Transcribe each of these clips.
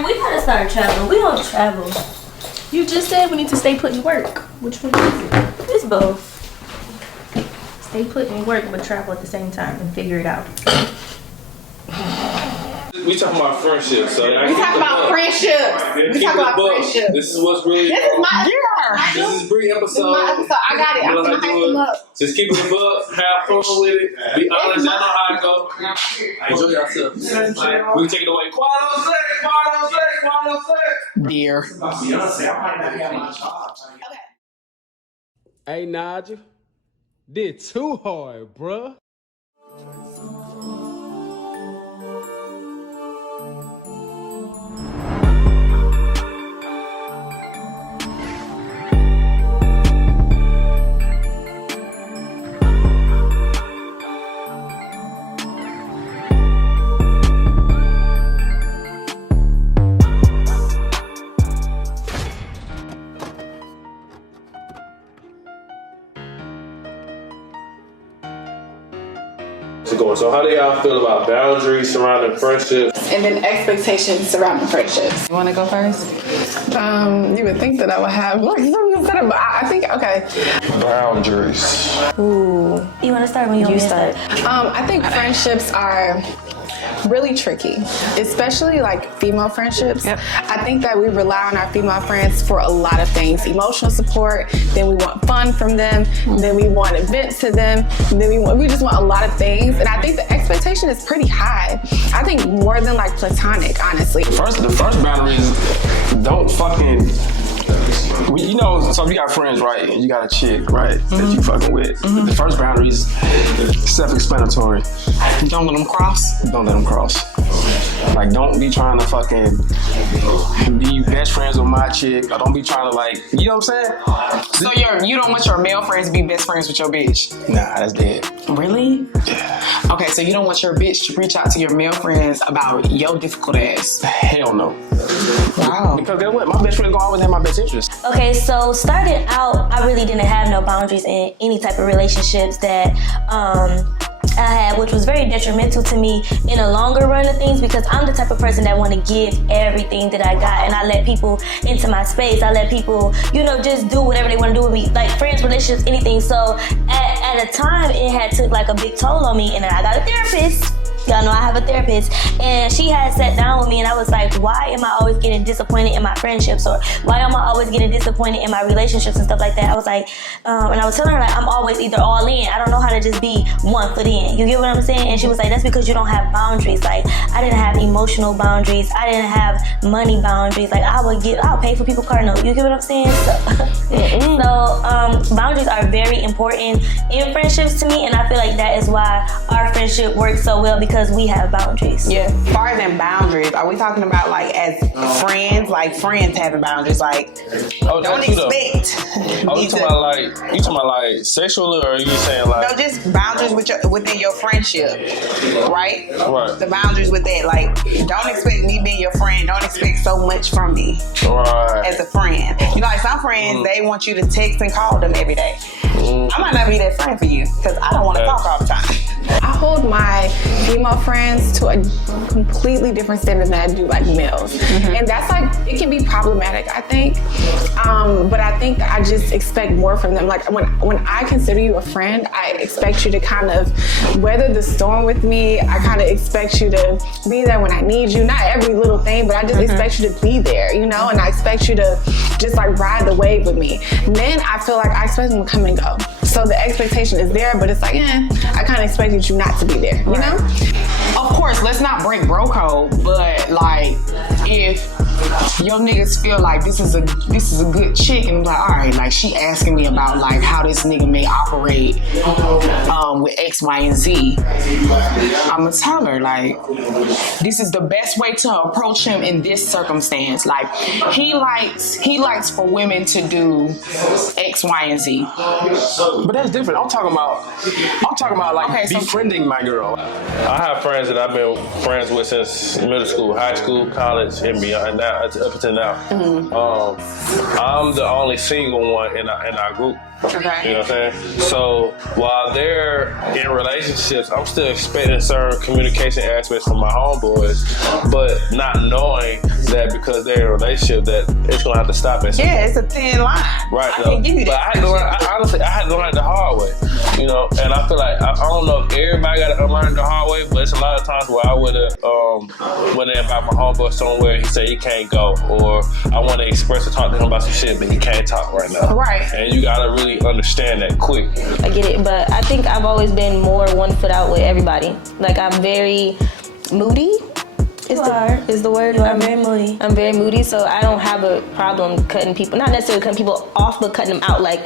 Friend, we gotta start traveling. We don't travel. You just said we need to stay put in work. Which one is it? It's both. Stay put in work but travel at the same time and figure it out. We talking about friendships. So we talking about friendships. We talking about friendships. This is what's really. This is my This is Bree episode. This is my episode. I got it. I'm gonna hype them up. Just keep it above. Have fun with it. Be honest. Y'all know how it go. Enjoy yourself. We can take it away. Quiet on set. Dear. Hey, Nigel. Did too hard, bruh. So how do y'all feel about boundaries surrounding friendships? And then expectations surrounding friendships. You want to go first? You would think that I would have like something to say, but I think, okay. Boundaries. Ooh. You want to start when you start? I think friendships are really tricky, especially like female friendships. Yep. I think that we rely on our female friends for a lot of things. Emotional support, then we want fun from them, then we want events to them, then we just want a lot of things. And I think the expectation is pretty high. I think more than like platonic, honestly. The first boundary is don't fucking. You know, so you got friends, right? And you got a chick, right? That you fucking with. The first boundary is self-explanatory. Don't let them cross. Don't let them cross. Like, don't be trying to fucking be best friends with my chick. Or don't be trying to like, you know what I'm saying? So you don't want your male friends to be best friends with your bitch? Nah, that's dead. Really? Yeah. Okay, so you don't want your bitch to reach out to your male friends about your difficult ass? Hell no. Wow. Because guess what? My best friend gonna always have my best interest. Okay, so starting out, I really didn't have no boundaries in any type of relationships that I had, which was very detrimental to me in the longer run of things, because I'm the type of person that want to give everything that I got, and I let people into my space. I let people, just do whatever they want to do with me, like friends, relationships, anything. So at a time, it had took like a big toll on me, and then I got a therapist. Y'all know I have a therapist, and she had sat down with me, and I was like, why am I always getting disappointed in my friendships, or why am I always getting disappointed in my relationships and stuff like that? I was like, and I was telling her, like, I'm always either all in. I don't know how to just be 1 foot in. You get what I'm saying? And she was like, that's because you don't have boundaries. Like, I didn't have emotional boundaries. I didn't have money boundaries. Like, I'll pay for people's car note. You get what I'm saying? So boundaries are very important in friendships to me, and I feel like that is why our friendship works so well, because we have boundaries. Yeah. As far as boundaries, are we talking about like as friends, like friends having boundaries? Like, don't expect. You talking about like sexually, or are you saying like? No, just boundaries within your friendship, right? Right. The boundaries with that, like, don't expect me being your friend. Don't expect so much from me, right? As a friend, like some friends, they want you to text and call them every day. I might not be that friend for you because I don't want to talk all the time. I hold my female friends to a completely different standard than I do like males. And that's like, it can be problematic, I think. But I think I just expect more from them. Like when I consider you a friend, I expect you to kind of weather the storm with me. I kind of expect you to be there when I need you. Not every little thing, but I just expect you to be there, and I expect you to just like ride the wave with me. Men, I feel like I expect them to come and go. So the expectation is there, but it's like, I kind of expected you not to be there, you know? Of course, let's not break bro code, but like, if your niggas feel like this is a good chick, and I'm like, all right, like she asking me about like how this nigga may operate with X, Y, and Z, I'ma tell her like, this is the best way to approach him in this circumstance. Like he likes for women to do X, Y, and Z. But that's different. I'm talking about like befriending my girl. I have friends that I've been friends with since middle school, high school, college, and beyond. Now up until now, I'm the only single one in our group. Okay. You know what I'm saying? So while they're in relationships, I'm still expecting certain communication aspects from my homeboys, but not knowing that because they're in a relationship that it's gonna have to stop at some Yeah, point. it's a thin line. Right. I can't give you But that. I had to learn, honestly, I had to learn it the hard way. You know, and I feel like I don't know if everybody got to unlearn it the hard way, but it's a lot of times where I would have went in and invite my homeboy somewhere and he said he can't go, or I want to express or talk to him about some shit, but he can't talk right now. Right. And you gotta really understand that quick. I get it, but I think I've always been more one foot out with everybody. Like, I'm very moody. Is the word. I'm very moody. I'm very moody, so I don't have a problem cutting people, not necessarily cutting people off, but cutting them out. Like,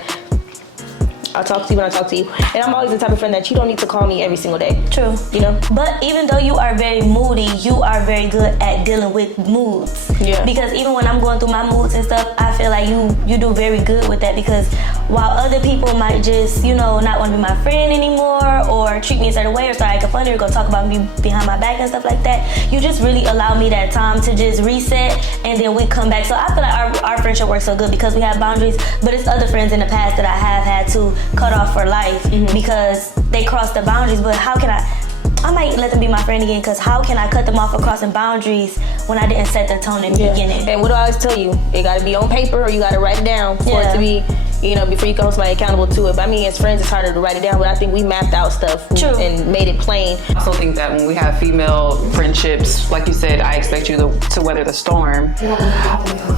I'll talk to you when I talk to you. And I'm always the type of friend that you don't need to call me every single day. True. You know? But even though you are very moody, you are very good at dealing with moods. Yeah. Because even when I'm going through my moods and stuff, I feel like you do very good with that, because while other people might just, you know, not want to be my friend anymore or treat me a certain way or start acting funny or go talk about me behind my back and stuff like that, you just really allow me that time to just reset and then we come back. So I feel like our friendship works so good because we have boundaries, but it's other friends in the past that I have had to cut off for life because they crossed the boundaries. But how can I might let them be my friend again, because how can I cut them off for crossing boundaries when I didn't set the tone in the beginning? And what do I always tell you? It got to be on paper or you got to write it down for it to be, you know, before you can hold somebody accountable to it. But I mean, as friends, it's harder to write it down, but I think we mapped out stuff and made it plain. I also think that when we have female friendships, like you said, I expect you to weather the storm.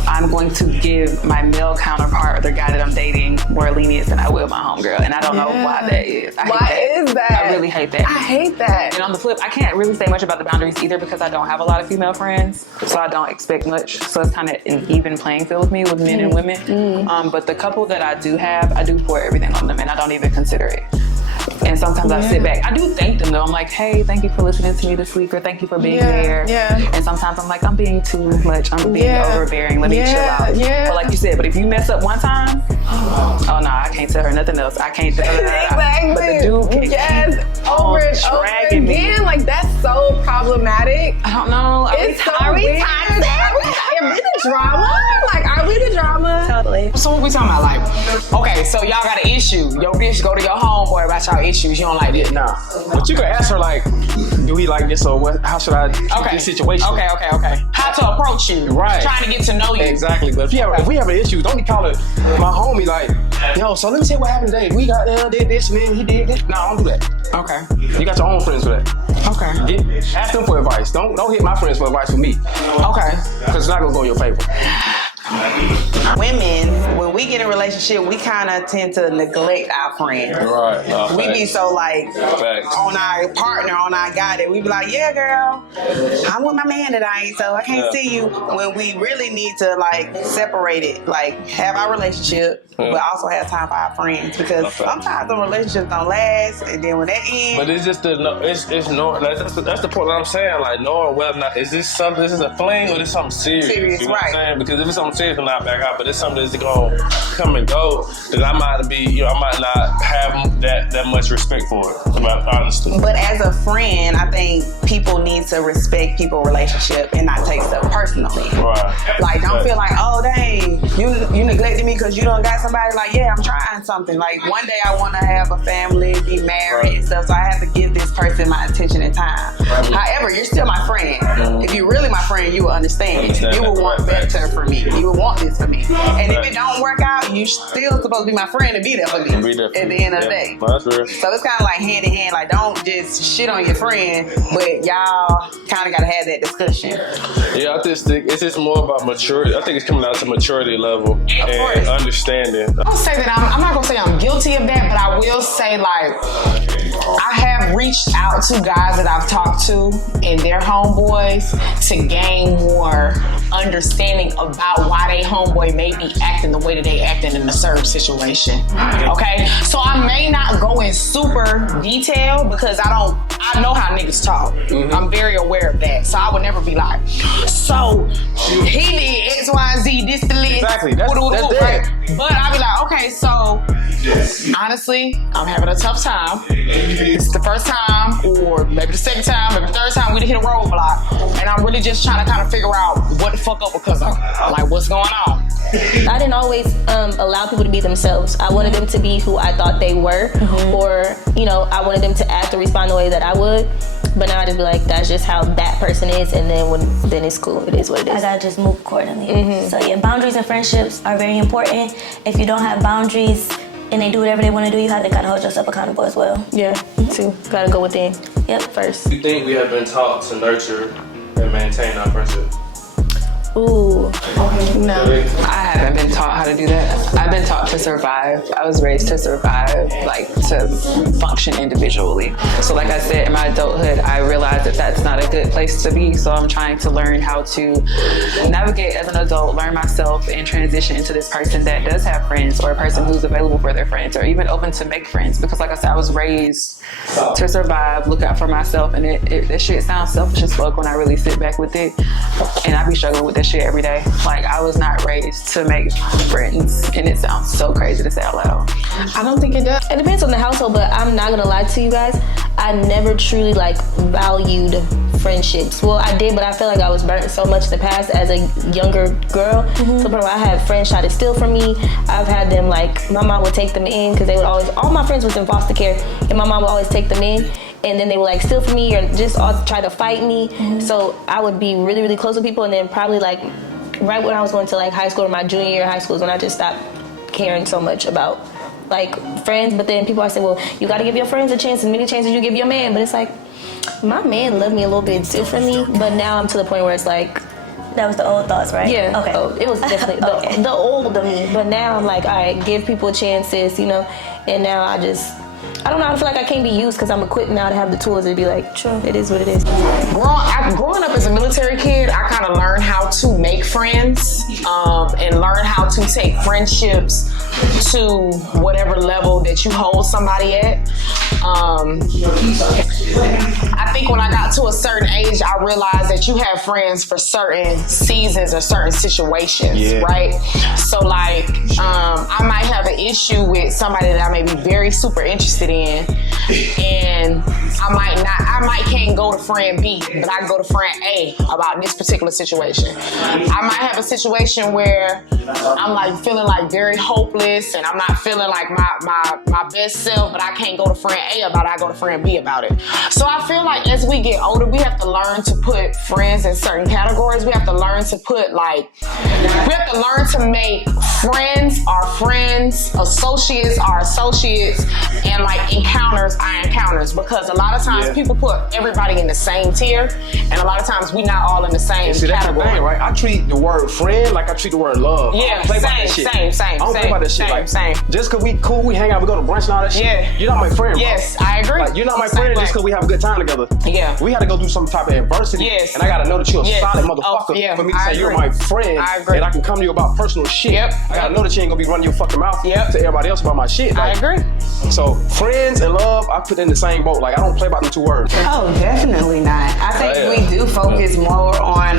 I'm going to give my male counterpart or the guy that I'm dating more lenience than I will my homegirl. And I don't know why that is. Why is that? I really hate that. I hate that. And on the flip, I can't really say much about the boundaries either because I don't have a lot of female friends, so I don't expect much. So it's kind of an even playing field with me with men and women. But the couple that I do have, I do pour everything on them and I don't even consider it. And sometimes I sit back. I do thank them though. I'm like, hey, thank you for listening to me this week, or thank you for being there. And sometimes I'm like, I'm being too much. I'm being overbearing. Let me chill out. But like you said, but if you mess up one time, oh no, I can't tell her nothing else. I can't tell her Exactly. But the dude keeps over and over dragging again. Like, that's so problematic. I don't know. It's so weird. Are we the drama? Like, are we the drama? Totally. So what we talking about? Like, okay, so y'all got an issue. Your bitch go to your homeboy about y'all issues. You don't like this. Nah. But you could ask her, like, do he like this, or what? How should I treat this situation? Okay. How to approach you. Right. Trying to get to know you. Exactly. But if we have an issue, don't be calling my homie like, yo, so let me see what happened today. We got did this and then he did this. No, don't do that. Okay. You got your own friends for that. Okay. Ask them for advice. Don't hit my friends for advice for me. Okay. Because it's not gonna go in your favor. Women, when we get in a relationship, we kind of tend to neglect our friends. Right. No, We be so like Facts. on our partner, on our guy, that we be like, yeah, girl, I'm with my man tonight, so I can't see you. When we really need to like separate it, like have our relationship, but also have time for our friends, because sometimes the relationships don't last, and then when that ends. But it's just it's no. That's the point that I'm saying. Like knowing whether or not is this a fling or is this something serious? You know what I'm saying? Because if it's something serious, I'm not back out. But it's something that's gonna come and go. Then I might not have that much respect for it. Honestly. But as a friend, I think people need to respect people's relationship and not take stuff personally. Right. Like, don't feel like, oh dang, you neglected me because you don't got somebody. Like, yeah, I'm trying something. Like, one day I want to have a family, be married and stuff, so I have to give this person my attention and time. However, you're still my friend. If you're really my friend, you will understand. You will want better for me. You will want this for me. And if it don't work out, you still supposed to be my friend and be there for me at the end of the day. Well, that's real. So it's kind of like hand in hand. Like, don't just shit on your friend, but y'all kind of got to have that discussion. Yeah, I just think it's just more about maturity. I think it's coming out to maturity level and understanding. I don't say that I'm not gonna say I'm guilty of that, but I will say, like, I have reached out to guys that I've talked to and their homeboys to gain more understanding about why they homeboy may be acting the way that they acting in a certain situation. Okay? So I may not go in super detail because I know how niggas talk. I'm very aware of that. So I would never be like, so he did X, Y, and Z, this, the list. Exactly. That's right? But I'll be like, okay, so honestly, I'm having a tough time. It's the first time, or maybe the second time, maybe the third time we hit a roadblock. And I'm really just trying to kind of figure out what the fuck up because of. Like, what's going on? I didn't always allow people to be themselves. I wanted them to be who I thought they were, or, I wanted them to act or respond the way that I would. But now I just be like, that's just how that person is, and then it's cool. It is what it is. I gotta just move accordingly. So yeah, boundaries in friendships are very important. If you don't have boundaries and they do whatever they want to do, you have to kind of hold yourself accountable as well. Yeah, too. Gotta go within. Yep. First. You think we have been taught to nurture and maintain our friendship? Ooh. No. I haven't been taught how to do that. I've been taught to survive. I was raised to survive, like to function individually. So like I said, in my adulthood, I realized that that's not a good place to be. So I'm trying to learn how to navigate as an adult, learn myself, and transition into this person that does have friends, or a person who's available for their friends, or even open to make friends. Because like I said, I was raised to survive, look out for myself, and that shit sounds selfish as fuck when I really sit back with it. And I be struggling with that shit every day. Like, I was not raised to make friends, and it sounds so crazy to say out loud. I don't think it does. It depends on the household, but I'm not gonna lie to you guys. I never truly like valued friendships. Well, I did, but I feel like I was burnt so much in the past as a younger girl. To the point where I had friends try to steal from me. I've had them, like, my mom would take them in because they would always, all my friends was in foster care, and my mom would always take them in. And then they would like steal from me or just all try to fight me. So I would be really, really close with people, and then probably like right when I was going to like high school, or my junior year of high school, is when I just stopped caring so much about like friends. But then people always say, well, you got to give your friends a chance, as many chances you give your man. But it's like, my man loved me a little bit differently, but now I'm to the point where it's like, that was the old thoughts, right? Yeah. Okay. So it was definitely the old of me. But now I'm like, all right, give people chances, you know. And now I don't know, I feel like I can't be used because I'm equipped now to have the tools to be like, true, it is what it is. Growing up as a military kid, I kind of learned how to make friends and learn how to take friendships to whatever level that you hold somebody at. I think when I got to a certain age, I realized that you have friends for certain seasons or certain situations, right? So like, I might have an issue with somebody that I may be very super interested in, and I can't go to friend B, but I can go to friend A about this particular situation. I might have a situation where I'm like feeling like very hopeless, and I'm not feeling like my best self, but I can't go to friend A about it, I go to friend B about it. So I feel like as we get older, we have to learn to put friends in certain categories. We have to learn to put to make friends are friends, associates are associates, and like encounters are encounters, because a lot of times people put everybody in the same tier, and a lot of times we not all in the same See, that's category. the thing, right? I treat the word friend like I treat the word love. Yeah, I don't play about that shit. same. I don't play about that shit. Same. Just because we cool, we hang out, we go to brunch and all that shit. Yeah. You're not my friend, Yes, bro. I agree. Like, you're not my Same friend way. just because we have a good time together. Yeah. We had to go through some type of adversity. Yes. And I got to know that you're a Yes. solid motherfucker Oh, yeah. for me to I say you're agree. my friend. I agree. And I can come to you about personal shit. Yep. I got to know that you ain't going to be running your fucking mouth to everybody else about my shit. I Like, agree. So friends and love, I put in the same boat. Like, I don't play about them two words. Oh, definitely not. I think we do focus more on,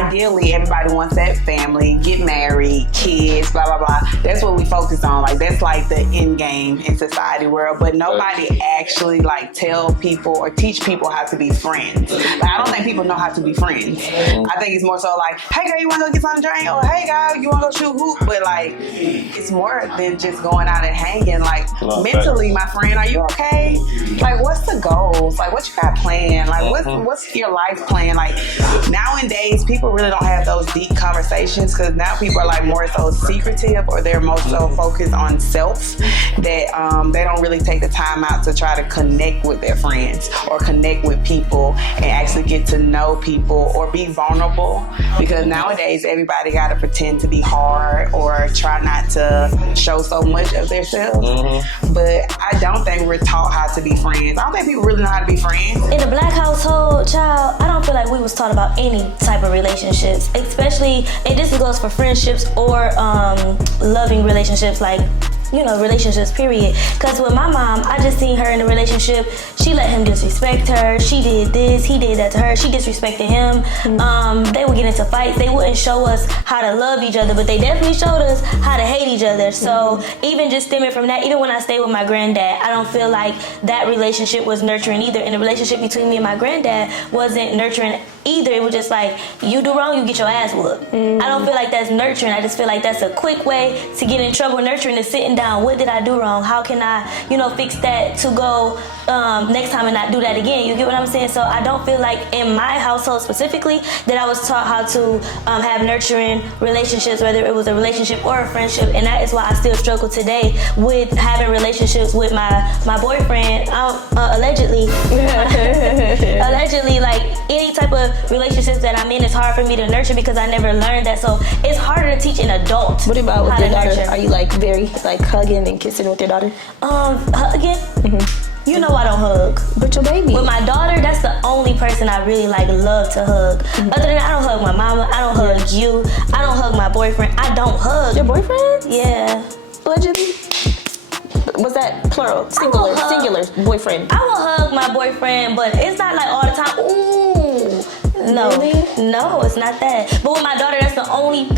ideally, everybody wants that family, get married, kids, blah, blah, blah. That's what we focus on. Like, that's like the end game in society world. But nobody actually, like, tell people or teach people how to be friends. Like, I don't think people know how to be friends. I think it's more so like, hey, girl, you want to go get something to drink? Or, hey, girl, you want to go shoot hoop? But, like, it's more than just going out and hanging. Like, mentally, my friend, are you okay? Like, what's the goals? Like, what you got planned? Like, what's your life plan? Like, nowadays, people really don't have those deep conversations, because now people are like more so secretive, or they're more so focused on self, that they don't really take the time out to try to connect with their friends or connect with people and actually get to know people or be vulnerable, because nowadays everybody got to pretend to be hard or try not to show so much of themselves. But I don't think we're taught how to be friends. I don't think people really know how to be friends. In a black household, child, I don't feel like we was taught about any type of relationships, especially, and this goes for friendships or loving relationships, like, you know, relationships, period. Because with my mom, I just seen her in a relationship. She let him disrespect her. She did this. He did that to her. She disrespected him. They would get into fights. They wouldn't show us how to love each other, but they definitely showed us how to hate each other. So even just stemming from that, even when I stayed with my granddad, I don't feel like that relationship was nurturing either. And the relationship between me and my granddad wasn't nurturing either. It was just like, you do wrong, you get your ass whooped. I don't feel like that's nurturing. I just feel like that's a quick way to get in trouble. Nurturing is sitting down. What did I do wrong? How can I, fix that to go next time and not do that again? You get what I'm saying? So I don't feel like in my household specifically that I was taught how to have nurturing relationships, whether it was a relationship or a friendship, and that is why I still struggle today with having relationships with my boyfriend. Allegedly, like any type of relationships that I'm in, it's hard for me to nurture because I never learned that. So it's harder to teach an adult. What about with how your to daughter? nurture. Are you like very like hugging and kissing with your daughter? Hugging? You know I don't hug. But your baby. With my daughter, that's the only person I really love to hug. Other than that, I don't hug my mama. I don't hug you. I don't hug my boyfriend. I don't hug. Your boyfriend? Yeah. Allegedly? Was that plural? Singular boyfriend? I will hug my boyfriend, but it's not like all the time. Ooh. No. Really? No, it's not that. But with my daughter, that's the only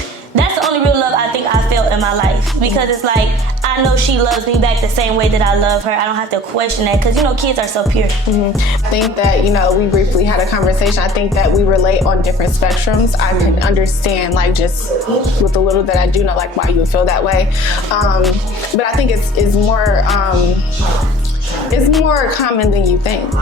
real love I think I felt in my life. Because it's like, I know she loves me back the same way that I love her. I don't have to question that because, kids are so pure. I think that, we briefly had a conversation. I think that we relate on different spectrums. I can understand, just with the little that I do know, why you would feel that way. But I think it's more common than you think,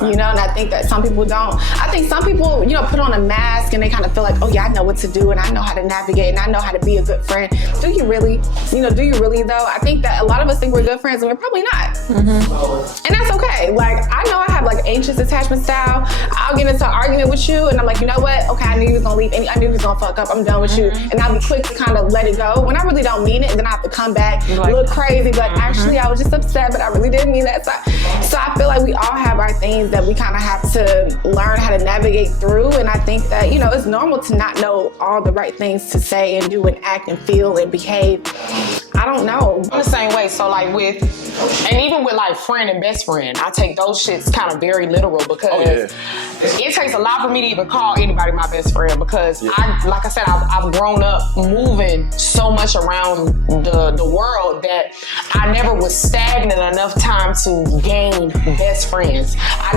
and I think that some people don't. I think some people, put on a mask and they kind of feel like, oh yeah, I know what to do and I know how to navigate and I know how to be a good friend. Do you really? Do you really though? I think that a lot of us think we're good friends and we're probably not. And that's okay. I know I have anxious attachment style. I'll get into an argument with you and I'm like, you know what? Okay, I knew you was gonna leave. I knew you was gonna fuck up. I'm done with you. And I'll be quick to kind of let it go when I really don't mean it. And then I have to come back, look crazy, but actually I was just upset, but I really didn't mean that. So I feel like we all have our things that we kind of have to learn how to navigate through. And I think that, it's normal to not know all the right things to say and do and act and feel and behave. I don't know. I'm the same way. So even with friend and best friend, I take those shits kind of very literal because it takes a lot for me to even call anybody my best friend because I've grown up moving so much around the world that I never was stagnant enough time to gain best friends. I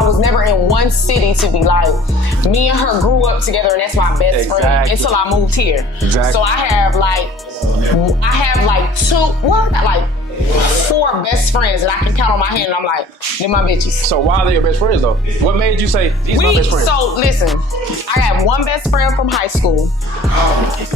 was never in one city to be me and her grew up together and that's my best friend until I moved here. Exactly. So I have I got 4 best friends that I can count on my hand and I'm they're my bitches. So why are they your best friends though? What made you say these are my best friends? So listen, I have one best friend from high school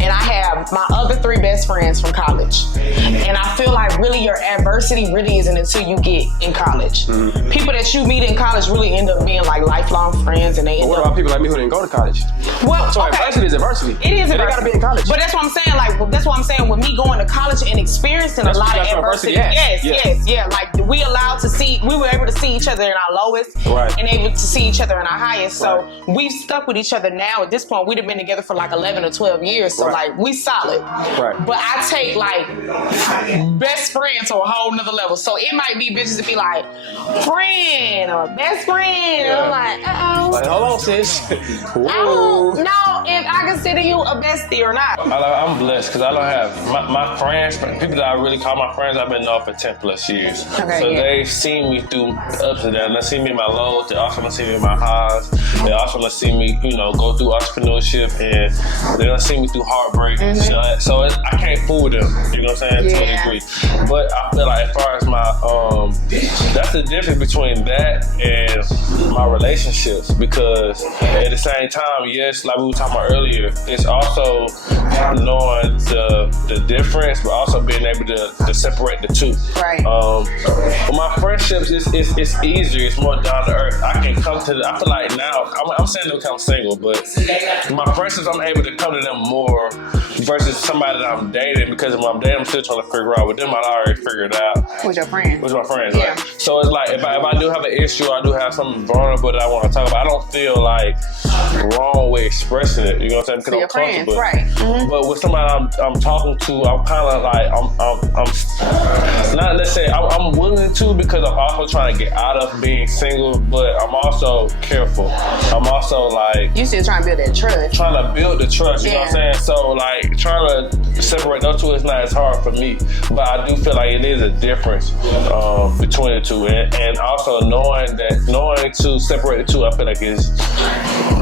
and I have my other 3 best friends from college. And I feel really your adversity really isn't until you get in college. People that you meet in college really end up being lifelong friends and they end what about people like me who didn't go to college? Well, so adversity is adversity. It is adversity. They gotta be in college. But that's what I'm saying, that's what I'm saying with me going to college and experiencing a lot of adversity. Yes. We were able to see each other in our lowest and able to see each other in our highest. So we've stuck with each other now. At this point, we'd have been together for 11 or 12 years. So we solid. But I take best friend to a whole nother level. So it might be bitches that be friend or best friend. And I'm hold on, sis. I don't know if I consider you a bestie or not. I'm blessed because I don't have my friends, people that I really call my friends, I've been knowing for 10+ years. They've seen me through ups and downs. They've seen me in my lows. They also want to see me in my highs. They also want to see me, go through entrepreneurship and they're going to see me through heartbreak. So I can't fool them, you know what I'm saying, to a degree. But I feel as far as my, that's the difference between that and my relationships because at the same time, yes, like we were talking about earlier, it's also knowing the difference, but also being able to separate the two. But my friendships, it's easier. It's more down to earth. I can come to I feel like now, I'm saying because I'm single, but my friendships, I'm able to come to them more versus somebody that I'm dating because when I'm dating, I'm still trying to figure out with them, I already figured it out. With your friends. With my friends, So it's if I do have an issue, I do have something vulnerable that I want to talk about, I don't feel wrong with way expressing it. You know what I'm saying? To your Because I'm friends, comfortable. right? But with somebody I'm talking to, I'm kind of like I'm not necessarily I'm willing to, because I'm also trying to get out of being single, but I'm also careful. I'm also like, You still trying to build that trust. trying to build the trust, you know what I'm saying? So like trying to separate those two is not as hard for me, but I do feel like it is a difference between the two, and also knowing to separate the two, I feel like is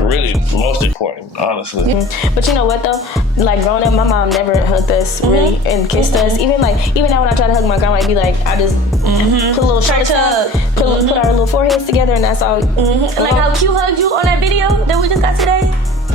really most important, honestly. But you know what though? Like growing up, my mom never hugged us really and kissed us. Even now when I try to hug my grandma, I'd be like, I just put a little shoulder tug, put our little foreheads together, and that's all. Like how Q hugged you on that video that we just got today.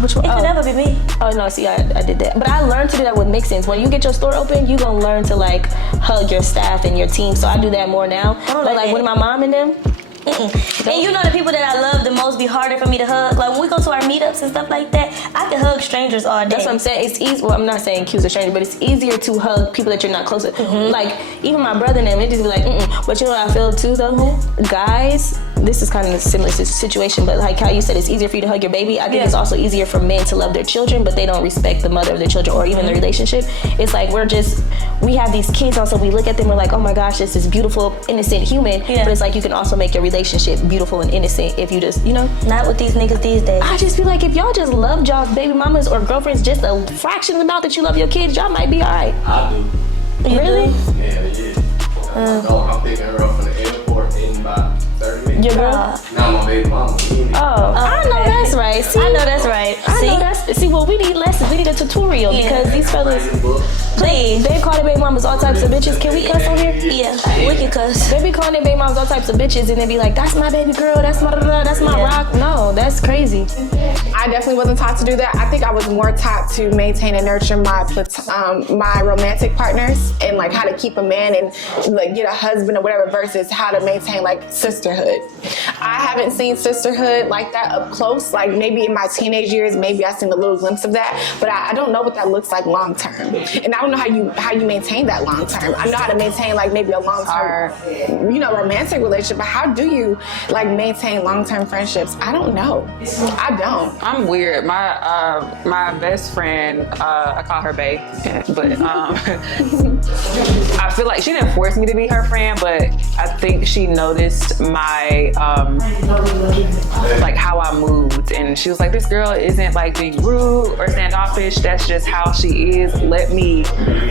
Which one? It could never be me. Oh no, see, I did that. But I learned to do that with mix-ins. When you get your store open, you gonna learn to like hug your staff and your team. So I do that more now. But like with my mom and them. And you know the people that I love the most be harder for me to hug. Like when we go to our meetups and stuff like that, I can hug strangers all day. That's what I'm saying. It's easy. Well, I'm not saying Q's a stranger, but it's easier to hug people that you're not close to. Like even my brother and them, they just be like, But you know what I feel too though? Guys, this is kind of a similar situation, but like how you said it's easier for you to hug your baby. I think it's also easier for men to love their children, but they don't respect the mother of their children or even the relationship. It's like we have these kids also, we look at them, we're like, oh my gosh, this is beautiful, innocent human. But it's like you can also make your relationship beautiful and innocent if you just, not with these niggas these days. I just feel like if y'all just loved y'all's baby mamas or girlfriends just a fraction of the amount that you love your kids, y'all might be all right. I do. Really? Yeah. I'm picking her up from the airport in about 30 minutes. Your girl? Not my baby mama. I know that's right. See, I know that's right. See, well, we need lessons. We need a tutorial because these fellas, Please. they call their baby mamas all types of bitches. Can we cuss on here? Yeah, we can cuss. They be calling their baby mamas all types of bitches and they be like, that's my baby girl, that's my rock. No, that's crazy. I definitely wasn't taught to do that. I think I was more taught to maintain and nurture my romantic partners and like how to keep a man and like get a husband or whatever versus how to maintain like sisterhood. I haven't seen sisterhood like that up close. Like maybe in my teenage years, maybe I seen a little glimpse of that, but I don't know what that looks like long term. And I don't know how you maintain that long term. I know how to maintain like maybe a long term, romantic relationship, but how do you like maintain long term friendships? I don't know. I don't. I'm weird. My best friend, I call her Bae, but I feel like she didn't force me to be her friend, but I think she noticed my like how I moved, and she was like, "This girl isn't like being rude or standoffish. That's just how she is. Let me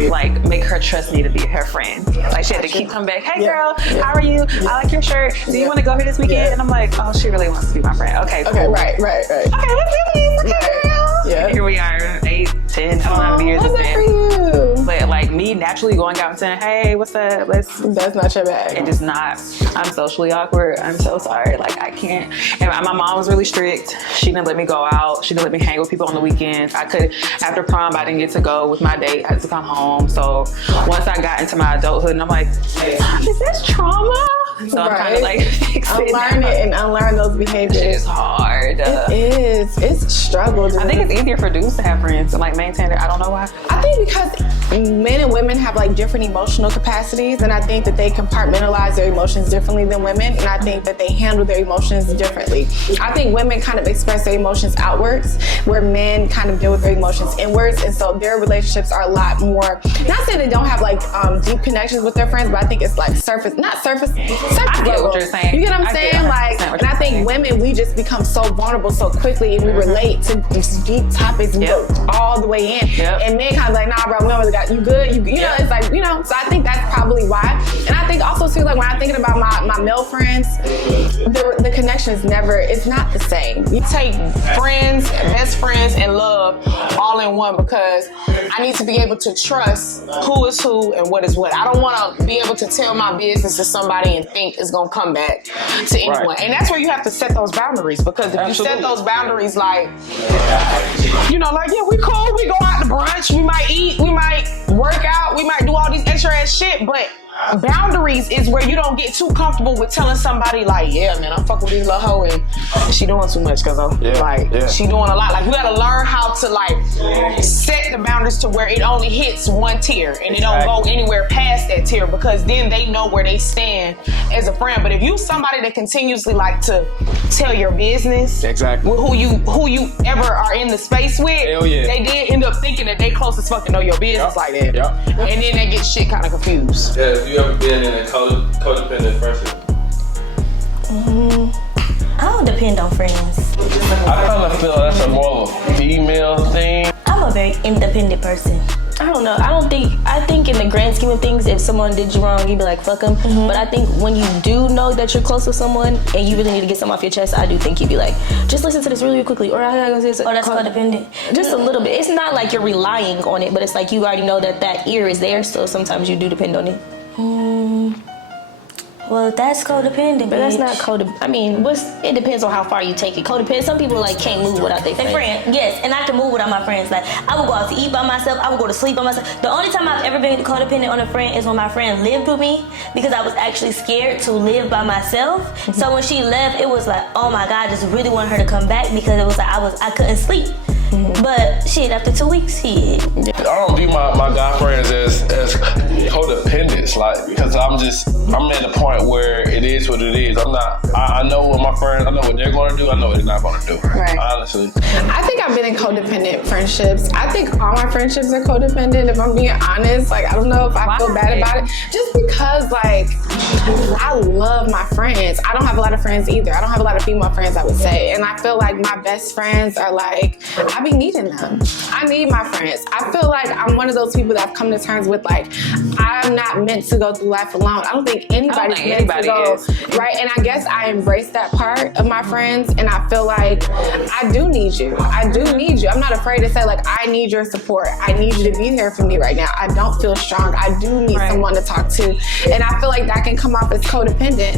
like make her trust me to be her friend." Like she had to keep coming back. "Hey girl, how are you? I like your shirt. Do you want to go here this weekend?" And I'm like, "Oh, she really wants to be my friend. Okay, cool. Okay, right. Okay, let's do this. Okay, girl." Yeah. Here we are, 8, 10, I don't know how many years it's Good for been. you. But like me naturally going out and saying, "Hey, what's up? That's not your bag. It is not. I'm socially awkward. I'm so sorry. Like I can't." And my mom was really strict. She didn't let me go out. She didn't let me hang with people on the weekends. After prom, I didn't get to go with my date. I had to come home. So once I got into my adulthood, and I'm like, is this trauma? So I'm kind of like fixing unlearn it and unlearn those behaviors. It's hard. It is. It's a struggle. Dude. I think it's easier for dudes to have friends and like maintain it. I don't know why. I think because men and women have like different emotional capacities, and I think that they compartmentalize their emotions differently than women, and I think that they handle their emotions differently. I think women kind of express their emotions outwards, where men kind of deal with their emotions inwards, and so their relationships are a lot more, not saying they don't have like deep connections with their friends, but I think it's like surface I get level. what you're saying. You get what I'm saying? Like, and I think women, we just become so vulnerable so quickly, and we relate to these deep topics all the way in. And men kind of like, nah, bro, we don't really got you good. You know, it's like, so I think that's probably why. And I think also too, like when I'm thinking about my male friends, the connection is it's not the same. You take friends, best friends, and love all in one, because I need to be able to trust who is who and what is what. I don't want to be able to tell my business to somebody and think it's going to come back to anyone. Right. And that's where you have to set those boundaries, because if you set those boundaries like, we cool, we go out to brunch, we might eat, we might work out, we might do all these extra ass shit, but boundaries is where you don't get too comfortable with telling somebody like, yeah, man, I'm fucking with this little hoe and she doing too much, cause she doing a lot. Like you gotta learn how to like set set the boundaries to where it only hits one tier and it don't go anywhere past that tier, because then they know where they stand as a friend. But if you somebody that continuously like to tell your business, exactly, with who you ever are in the space with, they did end up thinking that they close as fuck to know your business like that. And then they get shit kind of confused. Yeah, have you ever been in a codependent friendship? I don't depend on friends. I kind of feel that's a more of a female thing. I'm a very independent person. I don't know. I think in the grand scheme of things, if someone did you wrong, you'd be like, fuck them. But I think when you do know that you're close to someone and you really need to get something off your chest, I do think you'd be like, just listen to this really quickly. Or I gotta go say this. Oh, that's codependent. Just a little bit. It's not like you're relying on it, but it's like you already know that ear is there, so sometimes you do depend on it. Well, that's codependent, but that's not codependent. I mean, it depends on how far you take it. Codependent. Some people like can't move without their friends. Yes, and I can move without my friends. Like I would go out to eat by myself. I would go to sleep by myself. The only time I've ever been codependent on a friend is when my friend lived with me, because I was actually scared to live by myself. So when she left, it was like, oh my God, I just really wanted her to come back, because it was like I couldn't sleep. But shit, after 2 weeks, I don't view my guy friends as codependents, like, because I'm at the point where it is what it is. I know what my friends, I know what they're going to do, I know what they're not going to do. Right. Honestly. I think I've been in codependent friendships. I think all my friendships are codependent, if I'm being honest. Like, I don't know if I feel bad about it. Just because, like, I love my friends. I don't have a lot of friends either. I don't have a lot of female friends, I would say. And I feel like my best friends are like, I be needing them. I need my friends. I feel like I'm one of those people that I've come to terms with, like, I'm not meant to go through life alone. I don't think anybody's meant to go, right? And I guess I embrace that part of my friends, and I feel like I do need you. I do need you. I'm not afraid to say, like, I need your support. I need you to be here for me right now. I don't feel strong. I do need someone to talk to. And I feel like that can come off as codependent.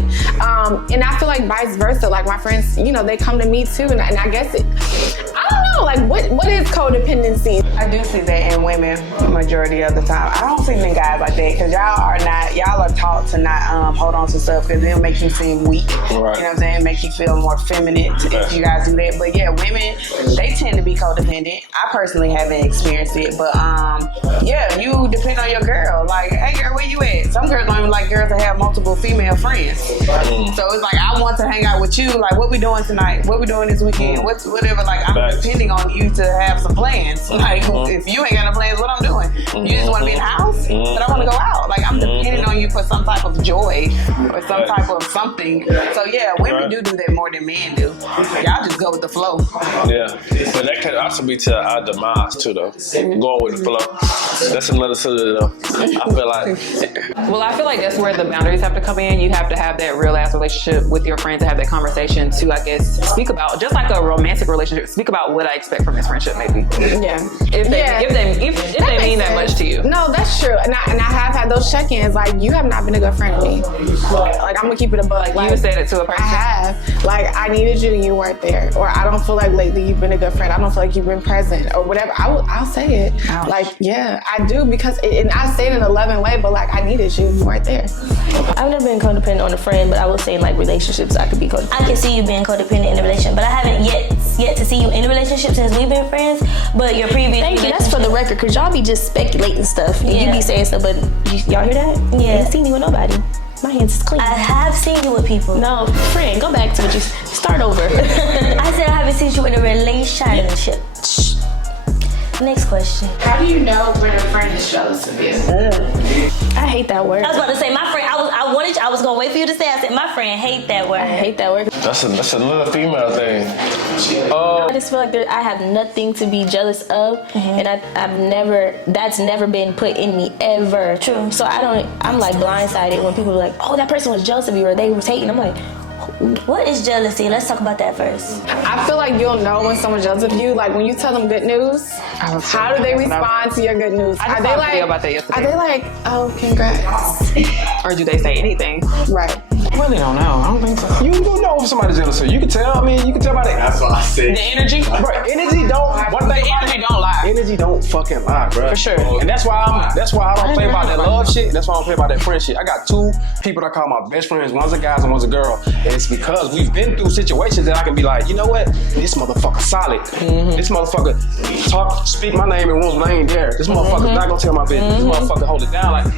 And I feel like vice versa. Like, my friends, they come to me too, and I guess I don't know, like, what is codependency? I do see that in women majority of the time. I don't see in guys like that, because y'all are taught to not hold on to stuff, because it'll make you seem weak. Right. You know what I'm saying? Make you feel more feminine if you guys do that. But yeah, women, they tend to be codependent. I personally haven't experienced it, but yeah, you depend on your girl. Like, hey girl, where you at? Some girls don't even like girls that have multiple female friends. So it's like, I want to hang out with you. Like, what we doing tonight? What we doing this weekend? Whatever. Like, I'm depending on you to have some plans. Like, if you ain't got no plans, what I'm doing? You just want to be in the house, but I want to go out. Like, I'm depending on you for some type of joy or some type of something. So yeah, women do that more than men do. Y'all just go with the flow. Yeah, but that could also be to our demise too, though. Going with the flow. That's another subject, though. I feel like. Well, I feel like that's where the boundaries have to come in. You have to have that real ass relationship with your friends, to have that conversation to, I guess, speak about, just like a romantic relationship, speak about what I expect from this friendship, maybe. Yeah. If they mean that much to you. No, that's true. And I have had those check-ins. Like, you have not been a good friend to me. Like, I'm gonna keep it a bug. Like, you said it to a person. I have. Like, I needed you and you weren't there. Or I don't feel like lately you've been a good friend. I don't feel like you've been present or whatever. I'll say it. Ouch. Like, yeah, I do, because and I say it in a loving way, but like, I needed you. You weren't there. I've never been codependent on a friend, but I will say in like relationships, I could be codependent. I can see you being codependent in a relationship, but I haven't yet to see you in a relationship since we've been friends. But your previous Thank you. That's for the record, because y'all be just speculating stuff. And you be saying stuff, but y'all hear that? Yeah. You ain't seen me with nobody. My hands is clean. I have seen you with people. No, friend, go back to what you start over. I said I haven't seen you in a relationship. Next question. How do you know when a friend is jealous of you? I hate that word. I was about to say, my friend, I was gonna wait for you to say, I said, my friend hate that word. I hate that word. That's another female thing. I just feel like I have nothing to be jealous of, and that's never been put in me ever. True. So I'm like blindsided when people are like, oh, that person was jealous of you, or they was hating. I'm like, what is jealousy? Let's talk about that first. I feel like you'll know when someone's jealous of you. Like, when you tell them good news, how do they respond to your good news? I just saw a video about that yesterday. Are they like, oh, congrats? Or do they say anything? Right. I really don't know. I don't think so. You know if somebody's jealous of you. You can tell. I mean, you can tell by the That's what I said. The energy? Bro, energy don't. One thing. Energy don't lie. energy don't fucking lie, bro. For sure. And that's why I don't play about that love shit. That's why I don't play about that friend shit. I got 2 people that I call my best friends. One's a guy and one's a girl. And it's because we've been through situations that I can be like, you know what? This motherfucker solid. This motherfucker speak my name in rooms when I ain't there. This motherfucker not gonna tell my business. This motherfucker hold it down. Like,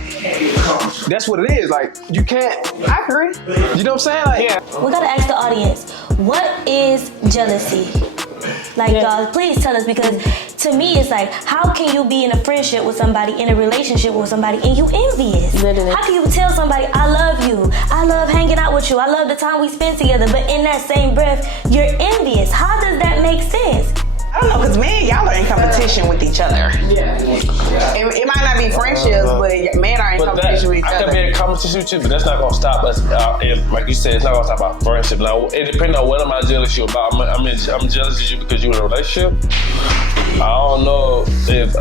that's what it is. Like, you can't. I agree. You know what I'm saying? Like, Yeah. We gotta ask the audience, what is jealousy? Like, y'all, please tell us, because to me, it's like, how can you be in a friendship with somebody, in a relationship with somebody, and you envious? Literally. How can you tell somebody, I love you, I love hanging out with you, I love the time we spend together, but in that same breath, you're envious? How does that make sense? I don't know, because men, y'all are in competition with each other. Yeah. It might not be friendships, but men are in competition with each I other. can be in competition with you, but that's not gonna stop us. And like you said, it's not gonna stop our friendship. Now, it depends on what am I jealous of you about. I'm jealous of you because you're in a relationship. I don't know if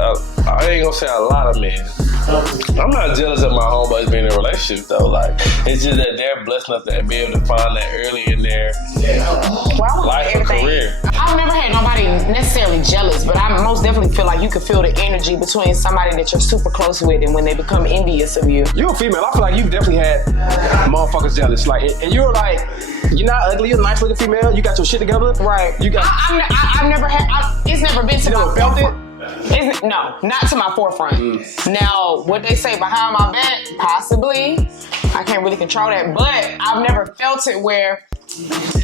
I ain't gonna say a lot of men. I'm not jealous of my homeboys being in a relationship though. Like, it's just that they're blessed enough to be able to find that early in their life or career. I've never had nobody necessarily jealous, but I most definitely feel like you can feel the energy between somebody that you're super close with and when they become envious of you. you're a female. I feel like you've definitely had motherfuckers jealous. Like, and you're like, you're not ugly. You're a nice looking female. You got your shit together. Right. You got. I've never had. It's never been to You my never felt forefront. No, not to my forefront. Now, what they say behind my back, possibly. I can't really control that, but I've never felt it where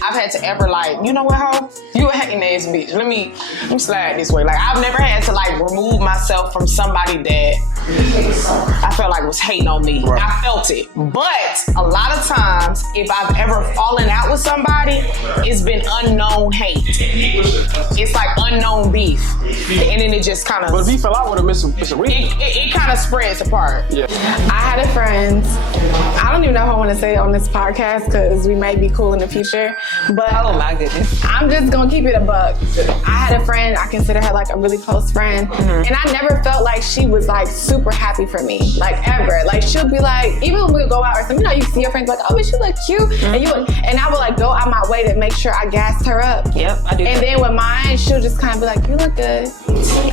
I've had to ever like, you know what, ho? You a hating ass bitch. Let me slide this way. Like, I've never had to like remove myself from somebody that I felt like was hating on me. Right. I felt it. But a lot of times, if I've ever fallen out with somebody, it's been unknown hate. It's like unknown beef. And then it just kind of... But if you fell out with him, it's a reason. It kind of spreads apart. Yeah. I had a friend, I don't even know how I want to say it on this podcast because we may be cool in the future, but Oh my goodness. I'm just gonna keep it a buck. I had a friend, I consider her like a really close friend, and I never felt like she was like super happy for me, like ever. Like, she'll be like, even when we would go out or something, you know, you see your friends like, oh, but she look cute, and I would like go out my way to make sure I gassed her up. Yep, I do. And then with mine, she'll just kind of be like, you look good,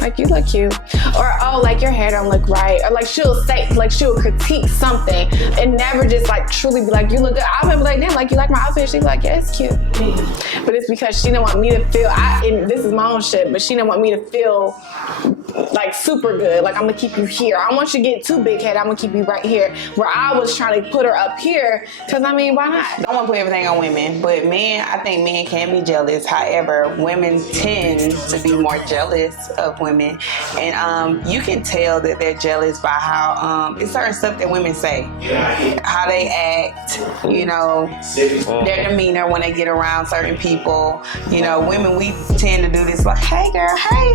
like you look cute, or oh, like your hair don't look right, or like she'll say, like she'll critique something and never just like truly be like, you look good. I'll be like, damn, like you like my outfit? She'd be like, yeah, it's cute. But it's because she didn't want me to feel, and this is my own shit, but she didn't want me to feel like super good. Like, I'm gonna keep you here. I don't want you to get too big head. I'm gonna keep you right here. Where I was trying to put her up here, because I mean, why not? I don't want to put everything on women, but men, I think men can be jealous. However, women tend to be more jealous of women. And you can tell that they're jealous by how, it's certain stuff that women say. How they act, you know, their demeanor when they get around certain people. You know, women, we tend to do this like, hey girl, hey.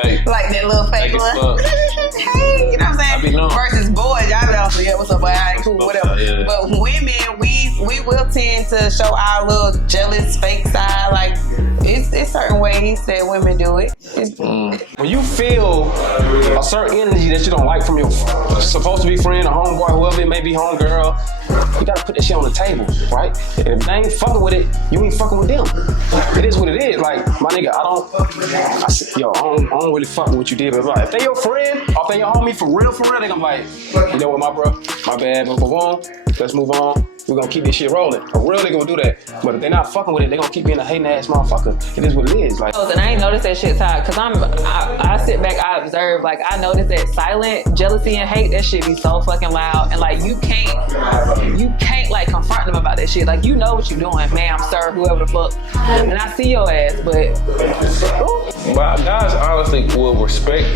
Fake. Like that little fake Fake as one. fuck. Hey, you know what I'm saying? I be knowing. Versus boys, y'all be like, yeah, what's up, boy? All right, cool, whatever. Yeah. But women, we will tend to show our little jealous fake side. Like, it's certain ways that women do it. When you feel a certain energy that you don't like from your supposed to be friend or homeboy, whoever it may be, homegirl, you gotta put that shit on the table, right? And if they ain't fucking with it, you ain't fucking with them. It is what it is. Like, my nigga, I don't really fuck with what you did. But like, if they your friend, or if they your homie for real, they gonna be like, you know what, my bro, my bad, move on, let's move on. We're gonna keep this shit rolling. A real nigga will do that. But if they're not fucking with it, they gonna keep being a hating ass motherfucker. It is what it is. Like, And I ain't noticed that shit tied, cause I sit back, I observe, like I notice that silent jealousy and hate, that shit be so fucking loud, and like you can't like confront them about that shit. Like, you know what you doing, ma'am, sir, whoever the fuck, and I see your ass, but guys honestly will respect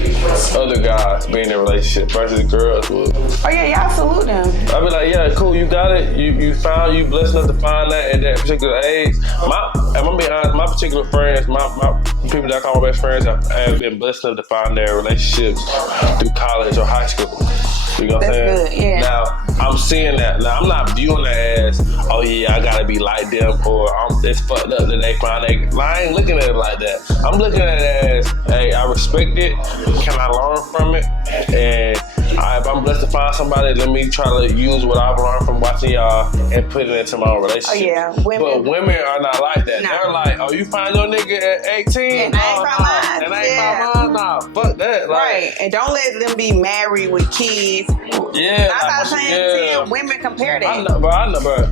other guys being in a relationship versus girls would. Oh yeah, y'all salute them. I be like, yeah, cool, you got it. You blessed enough to find that at that particular age. I'm gonna be honest, my particular friends, my people that I call my best friends, have been blessed enough to find their relationships through college or high school. You know what I'm saying? Good, yeah. Now, I'm seeing that. Now, I'm not viewing that as, oh yeah, I gotta be like them, or it's fucked up that they find that. I ain't looking at it like that. I'm looking at it as, hey, I respect it. Can I learn from it? And if I'm blessed to find somebody, let me try to use what I've learned from watching y'all and put it into my own relationship. Oh yeah, But women are not like that. No. They're like, oh, you find your nigga at 18? And I ain't found mine. And I ain't found mine. nah, fuck that. Like, Right, and don't let them be married with kids. Yeah. 9 out of 10 women compare that. I know, bro.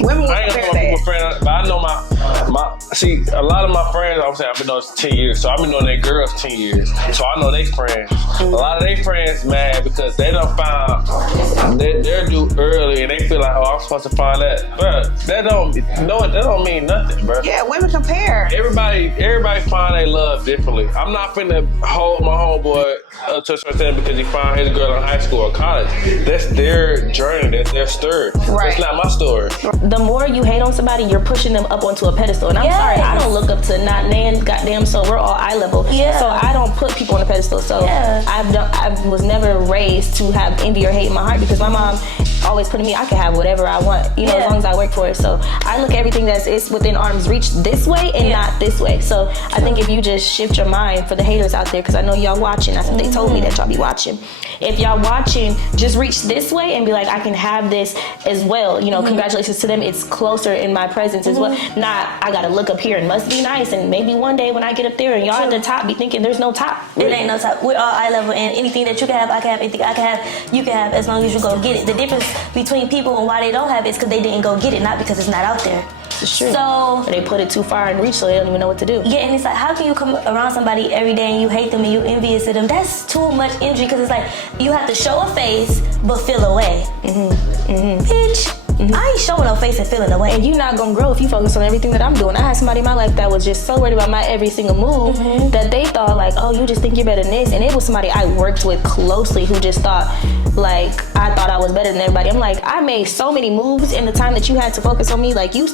Women will I ain't compare gonna that. people friend, but I know my see, a lot of my friends, I've been doing this 10 years, so I've been knowing their girls 10 years. So I know they friends. A lot of their friends mad because they done found they're due early and they feel like, oh, I'm supposed to find that. Bro, that don't mean nothing, bro. Yeah, women compare. Everybody find their love differently. I'm not finna hold my homeboy up to a certain thing because he found his girl in high school or college. That's their journey. That's their story. Right. That's not my story. The more you hate on somebody, you're pushing them up onto a pedestal. And I'm sorry, I don't look up to not nan goddamn so we're all eye level. Yeah. So I don't put people on a pedestal. So I was never raised to have envy or hate in my heart because my mom always put in me, I can have whatever I want, as long as I work for it. So I look at everything it's within arm's reach this way and not this way. So I think if you just shift your mind for the haters out there, because I know y'all watching, that's what they told me that y'all be watching. If y'all watching, just reach this way and be like, I can have this as well. Congratulations to them. It's closer in my presence as well. Not, I gotta look up here and must be nice. And maybe one day when I get up there and y'all at the top be thinking there's no top. It ain't no top. We're all eye level, and anything that you can have, I can have. Anything I can have, you can have, as long as you go get it. The difference between people and why they don't have it is because they didn't go get it, not because it's not out there. It's true. So they put it too far in reach, so they don't even know what to do. Yeah, and it's like, how can you come around somebody every day and you hate them and you envious of them? That's too much energy, because it's like you have to show a face but feel away. Bitch. I ain't showing no face and feeling away. And you're not gonna grow if you focus on everything that I'm doing. I had somebody in my life that was just so worried about my every single move that they thought like, oh, you just think you're better than this. And it was somebody I worked with closely who just thought like I thought I was better than everybody. I'm like, I made so many moves in the time that you had to focus on me. Like you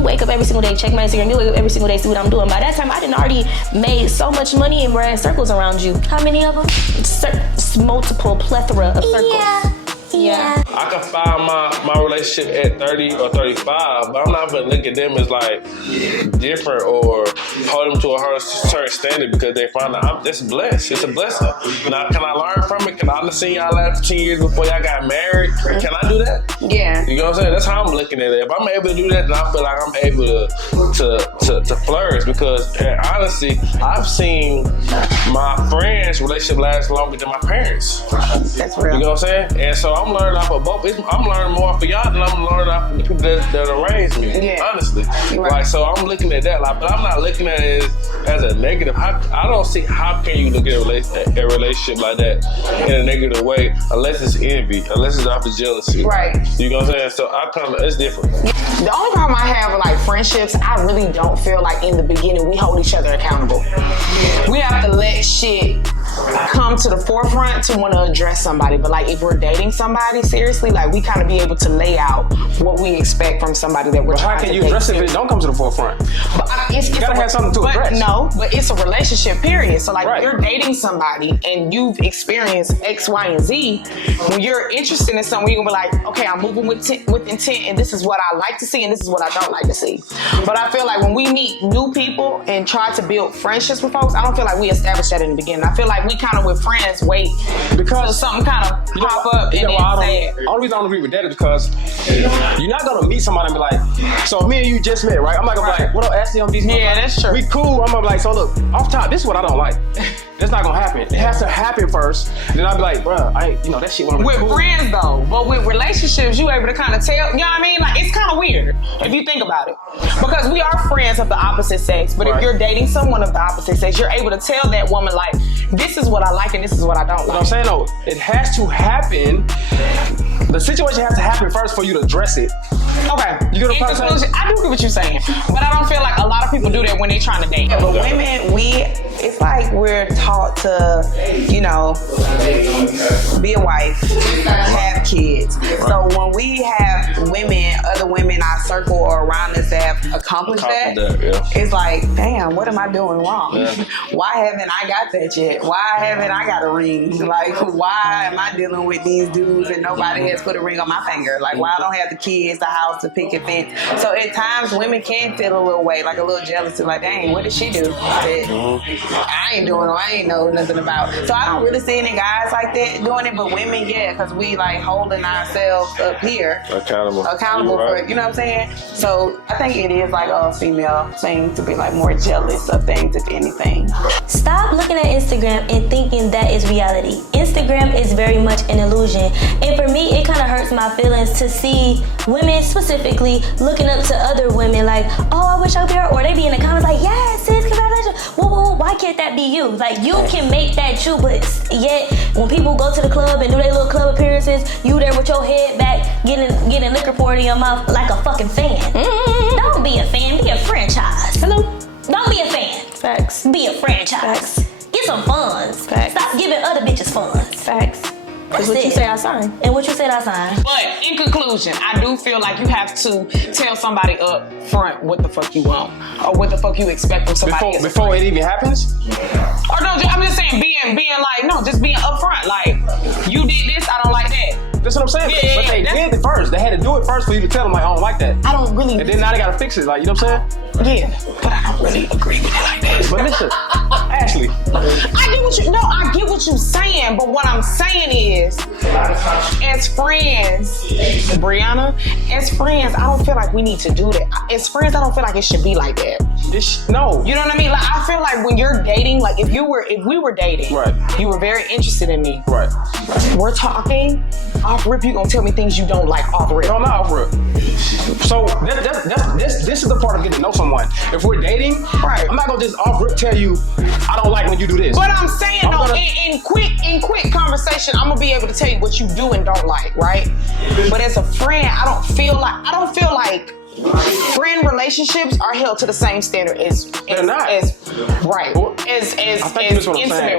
wake up every single day, check my Instagram, you wake up every single day, see what I'm doing. By that time I didn't already made so much money and ran circles around you. How many of them? Multiple plethora of circles. Yeah. I can find my relationship at 30 or 35, but I'm not gonna look at them as like different or hold them to a certain standard because they find out I'm just blessed. It's a blessing. Now, can I learn from it? Can I understand y'all last 10 years before y'all got married? Can I do that? Yeah. You know what I'm saying? That's how I'm looking at it. If I'm able to do that, then I feel like I'm able to flourish because honestly, I've seen my friends' relationship last longer than my parents. That's real. You know what I'm saying? And so I'm learning off of both. I'm learning more off of y'all than I'm learning off of the people that raised me. Yeah. Honestly. Right. Like, so I'm looking at that, like, but I'm not looking at it as a negative. I don't see how can you look at a relationship like that in a negative way unless it's envy, unless it's off of jealousy. Right. You know what I'm saying? So it's different. The only problem I have with like friendships, I really don't feel like in the beginning we hold each other accountable. We have to let shit come to the forefront to want to address somebody. But like if we're dating somebody, seriously, like we kind of be able to lay out what we expect from somebody that we're trying to date. How can you address it if it don't come to the forefront? But you gotta have something to address. But it's a relationship period. So like right. You're dating somebody and you've experienced X, Y, and Z. When you're interested in someone, you're gonna be like, okay, I'm moving with intent, and this is what I like to see, and this is what I don't like to see. But I feel like when we meet new people and try to build friendships with folks, I don't feel like we establish that in the beginning. I feel like we kind of with friends wait because something kind of pop up and then say it. The only reason I don't agree with that is because you're not gonna meet somebody and be like, so me and you just met, right? I'm not gonna be like, what up, Ashley, on these? Yeah, that's true. We cool. I'm gonna be like, so look, off top, this is what I don't like. That's not gonna happen. It has to happen first. Then I'll be like, bruh, that shit won't be with cool. friends though, but with relationships, you able to kind of tell, you know what I mean? Like, it's kind of weird if you think about it. Because we are friends of the opposite sex, but if you're dating someone of the opposite sex, you're able to tell that woman, like, this is what I like and this is what I don't like. You know what I'm saying? No, it has to happen. The situation has to happen first for you to address it. Okay. You get what I'm saying? I do get what you're saying, but I don't feel like a lot of people do that when they're trying to date. Yeah, but women, it's like we're taught to, be a wife, have kids. So when we have other women in our circle or around us that have accomplished that, it's like, damn, what am I doing wrong? Yeah. Why haven't I got that yet? Why haven't I got a ring? Like, why am I dealing with these dudes and nobody has put a ring on my finger? Like, why I don't have the kids, the house, the picket fence? So at times women can feel a little way, like a little jealousy, like, dang, what did she do that I ain't doing, I ain't know nothing about? So I don't really see any guys like that doing it, but women, yeah, because we like holding ourselves up here accountable for it, you know what I'm saying? So I think it is like a female thing to be like more jealous of things, if anything. Stop looking at Instagram and thinking that is reality. Instagram is very much an illusion. And for me, it kind of hurts my feelings to see women specifically looking up to other women like, oh, I wish I could be her. Or they be in the comments like, yes, sis, congratulations. Whoa, why can't that be you? Like, you can make that you, but yet when people go to the club and do their little club appearances, you there with your head back, getting liquor poured in your mouth like a fucking fan. Don't be a fan, be a franchise. Hello? Don't be a fan. Facts. Be a franchise. Facts. Get some funds. Facts. Stop giving other bitches funds. Facts. That's what you say I sign. And what you said I sign. But in conclusion, I do feel like you have to tell somebody up front what the fuck you want or what the fuck you expect from somebody else. Before it even happens? Or no, I'm just saying being like, no, just being upfront. Like, you did this, I don't like that. That's what I'm saying. Yeah, but they that's- did it first. They had to do it first for you to tell them, like, I don't like that. I don't really. And then now they gotta fix it. Like, you know what I'm saying? Yeah, but I don't really agree with it like that. But listen, Ashley. I get what you're saying, but what I'm saying is, as friends, Brianna, as friends, I don't feel like we need to do that. As friends, I don't feel like it should be like that. No. You know what I mean? Like, I feel like when you're dating, like if we were dating, right, you were very interested in me. Right. We're talking, off rip, you gonna tell me things you don't like off rip. No, I'm not off rip. So this is the part of getting to know someone. If we're dating, right, I'm not gonna just off rip tell you I don't like when you do this. But I'm saying in quick conversation, I'm gonna be able to tell you what you do and don't like, right? But as a friend, I don't feel like friend relationships are held to the same standard as intimate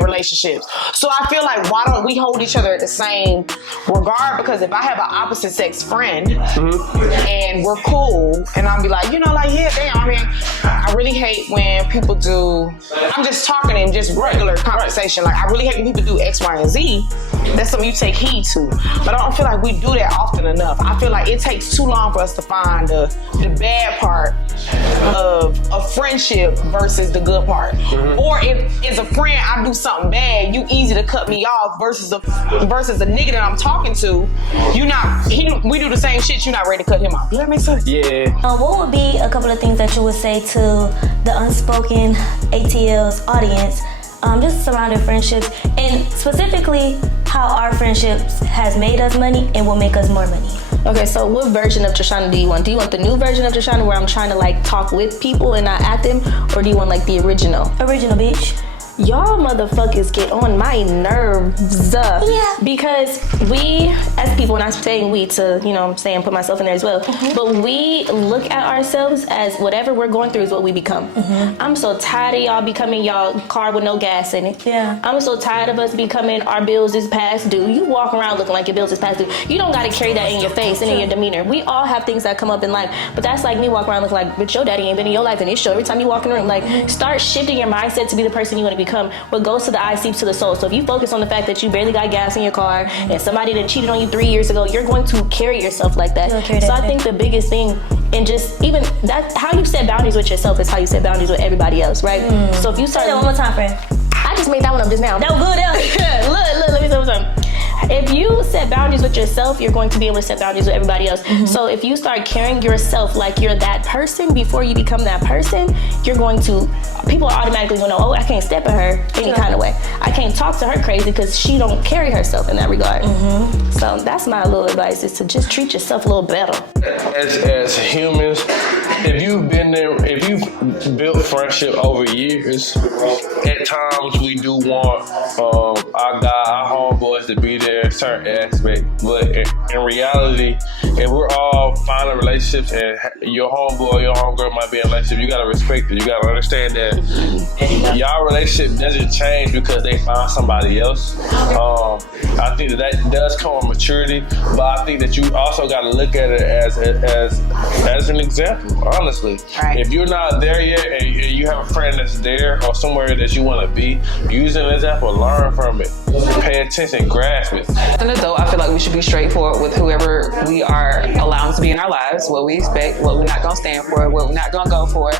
relationships. So I feel like, why don't we hold each other at the same regard? Because if I have an opposite sex friend and we're cool, and I'll be like, yeah, damn, I mean, I really hate when people do, I'm just talking in just regular conversation, like I really hate when people do X, Y, and Z. That's something you take heed to. But I don't feel like we do that often enough. I feel like it takes too long for us to find the bad part of a friendship versus the good part. Or if as a friend I do something bad, you easy to cut me off versus the nigga that I'm talking to, we do the same shit, you're not ready to cut him off. Does that make sense? Yeah. What would be a couple of things that you would say to the Unspoken ATL's audience, just surrounding friendships, and specifically how our friendships has made us money and will make us more money? Okay, so what version of Trishana do you want? Do you want the new version of Trishana where I'm trying to like talk with people and not at them? Or do you want like the original? Original, bitch. Y'all motherfuckers get on my nerves. Yeah. Because we, as people, and I'm saying we to, put myself in there as well, but we look at ourselves as whatever we're going through is what we become. I'm so tired of y'all becoming y'all car with no gas in it. Yeah. I'm so tired of us becoming our bills is past due. You walk around looking like your bills is past due. You don't got to carry that in your face and in your demeanor. We all have things that come up in life, but that's like me walking around looking like, bitch, your daddy ain't been in your life, and it's show every time you walk in the room. Like, start shifting your mindset to be the person you want to become. What goes to the eye seeps to the soul. So if you focus on the fact that you barely got gas in your car and somebody that cheated on you 3 years ago, you're going to carry yourself like that. So I think the biggest thing, and just even that, how you set boundaries with yourself is how you set boundaries with everybody else, right? So if you start, say that one more time, friend. I just made that one up just now. That was good. Look, let me say something. If you set boundaries with yourself, you're going to be able to set boundaries with everybody else. So if you start carrying yourself like you're that person before you become that person, people are automatically going to know, oh, I can't step at her any kind of way. I can't talk to her crazy because she don't carry herself in that regard. So that's my little advice, is to just treat yourself a little better. As humans, if you've built friendship over years, at times we do want our homeboys to be there in a certain aspect, but in reality, if we're all finding relationships and your homeboy or your homegirl might be in a relationship, you gotta respect it. You gotta understand that y'all relationship doesn't change because they find somebody else. I think that does come with maturity, but I think that you also gotta look at it as an example, honestly. Right. If you're not there yet and you have a friend that's there or somewhere that you wanna be, use an example, learn from it. pay attention, grasp it. As an adult, I feel like we should be straightforward with whoever we are allowing to be in our lives, what we expect, what we're not gonna stand for, what we're not gonna go for.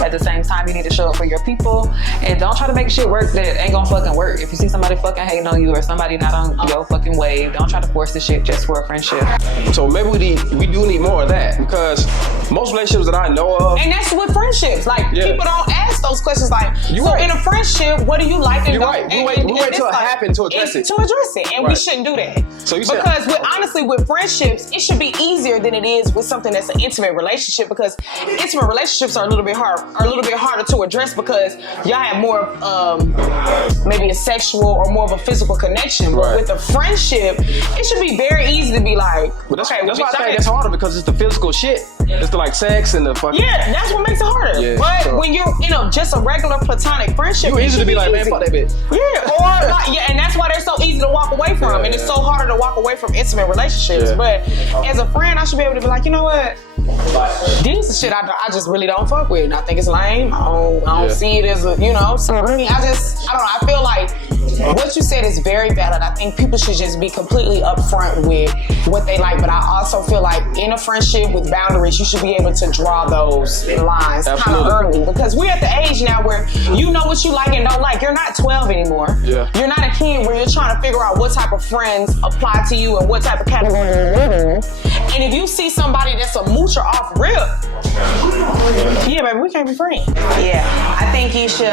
At the same time, you need to show up for your people, and don't try to make shit work that ain't gonna fucking work. If you see somebody fucking hating on you or somebody not on your fucking wave, don't try to force this shit just for a friendship. So maybe we do need more of that, because most relationships that I know of, and that's with friendships. Like people don't ask those questions. Like, in a friendship, what do you like? And you're right. We wait till it happens to address it. And we shouldn't do that. So you said, because honestly, with friendships, it should be easier than it is with something that's an intimate relationship. Because intimate relationships are a little bit harder to address because y'all have more maybe a sexual or more of a physical connection. But with a friendship, it should be very easy to be like, that's why I think that's harder, because it's the physical shit. It's the like sex and the fucking. Yeah, that's what makes it harder. Yeah, but when you're just a regular platonic friendship, you easy to be like, man, fuck that bitch. Yeah, or like, and that's why they're so easy to walk away from, and it's so harder to walk away from intimate relationships. But as a friend, I should be able to be like, you know what? This is shit I just really don't fuck with, and I think it's lame. I don't see it as a, so I don't know. I feel like what you said is very valid. I think people should just be completely upfront with what they like, but I also feel like in a friendship with boundaries, you should be able to draw those lines kind of early, because we're at the age now where you know what you like and don't like. You're not 12 anymore. Yeah. You're not a kid where you're trying to figure out what type of friends apply to you and what type of category you're living in. And if you see somebody that's a moocher off rip, yeah, baby, we can't be friends. Yeah, I think you should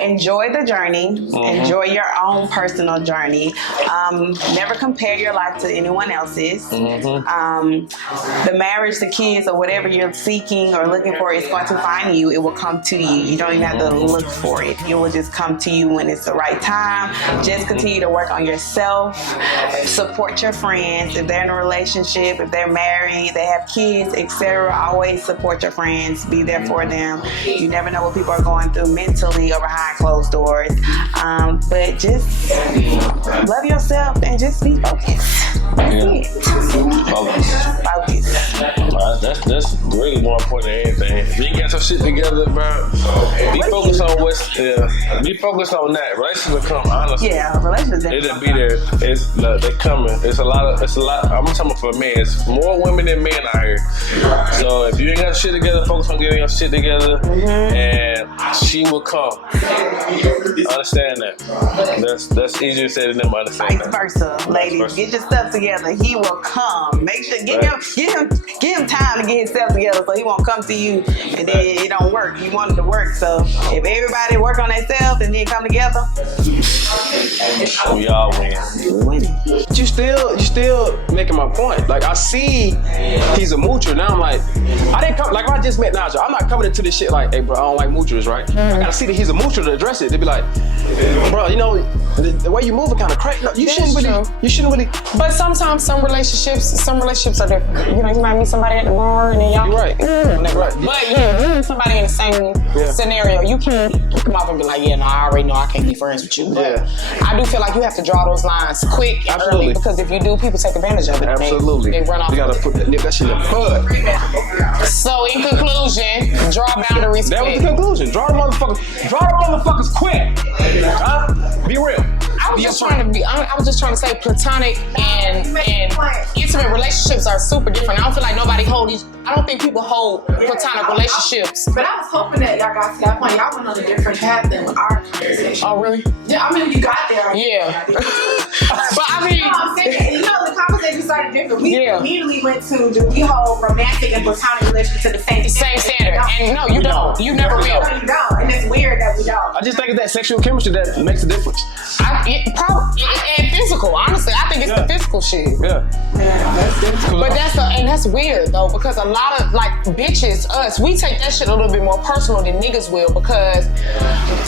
enjoy the journey, enjoy your own personal journey. Never compare your life to anyone else's. The marriage, the kids, or whatever you're seeking or looking for is going to find you. It will come to you. You don't even have to look for it. It will just come to you when it's the right time. Just continue to work on yourself. Support your friends. If they're in a relationship, if they're married, they have kids, etc., always support your friends. Be there for them. You never know what people are going through mentally or behind closed doors. But just love yourself and just be focused. Focus. That's really more important than anything. If you get some shit together, bro, be focused on be focused on that. Relationships will come, honestly. Yeah, relationships. It'll be there. They coming. It's a lot. I'm talking for men. It's more women than men out here. So if you ain't got shit together, focus on getting your shit together, and she will come. Understand that. That's easier said than them. Understand that. Vice versa, ladies. Get your stuff together. He will come. Make sure give him time to get himself together, so he won't come to you and then it don't work. You want it to work. So if everybody work on themselves and then come together, we all win. Winning. You still making my point. Like, I see he's a moocher. Now I'm like, I didn't come, like, I just met Naja. I'm not coming into this shit like, hey, bro, I don't like moochers, right? I gotta see that he's a moocher to address it. They be like, bro, the way you move is kind of crazy. No, you shouldn't really. But sometimes some relationships are different. You might meet somebody at the bar and then y'all. You're right. But somebody in the same scenario, you can't come off and be like, yeah, no, I already know I can't be friends with you. But I do feel like you have to draw those lines quick and early, because if you do, people take advantage of it. Absolutely. They run off. You gotta put that shit in the bud. So in conclusion, draw boundaries quick. That was the conclusion. Draw the motherfuckers quick. Be real. I was just trying to say platonic and intimate relationships are super different. I don't feel like I don't think people hold platonic relationships. But I was hoping that y'all got to that point. Y'all went on a different path than our conversation. Oh, really? Yeah, I mean, you got there. Yeah. But I mean, I'm saying, the conversation started different. We immediately went to, do we hold romantic and platonic relationships to the same standard? And no, you don't. You never will. No, you don't. And it's weird that we don't. I just think it's that sexual chemistry that makes a difference. And physical. Honestly, I think it's the physical shit. Yeah, that's difficult. But that's weird though, because a lot of like bitches, we take that shit a little bit more personal than niggas will, because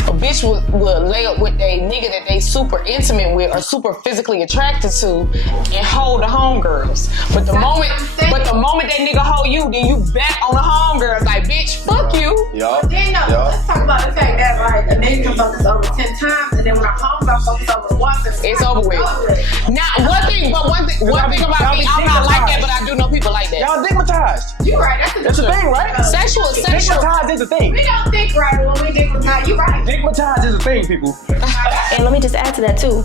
a bitch will lay up with a nigga that they super intimate with or super physically attracted to and hold the homegirls. But the moment that nigga hold you, then you back on the homegirls like, bitch, fuck you. But then let's talk about the fact that like a nigga can fuck us over 10 times, and then when our homegirl fucks us over once, it's over with. Now, one thing about me, I'm not like that, but I do know people like that. Y'all stigmatized. You're right. That's the thing, right? Sexual. Stigmatized is a thing. We don't think right when we digmatize. You're right. Stigmatized is a thing, people. And let me just add to that too.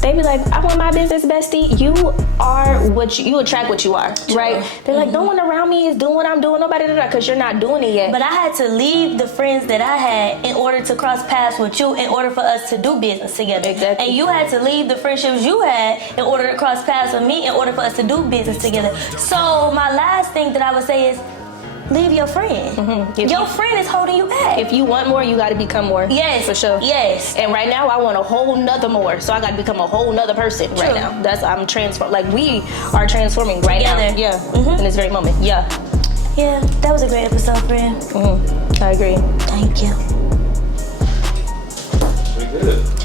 They be like, I want my business bestie. You are what you attract what you are, right? They're like, no one around me is doing what I'm doing. Nobody, because you're not doing it yet. But I had to leave the friends that I had in order to cross paths with you, in order for us to do business together. Exactly. And you had to leave the friendships you had in order to cross paths with me, in order for us to do business together. So my last thing that I would say is, leave your friend. Mm-hmm. Your friend is holding you back. If you want more, you got to become more. Yes, for sure. Yes. And right now, I want a whole nother more. So I got to become a whole nother person right now. I'm transform. Like we are transforming right together. now. Yeah. In this very moment. Yeah. Yeah. That was a great episode, friend. I agree. Thank you. We good.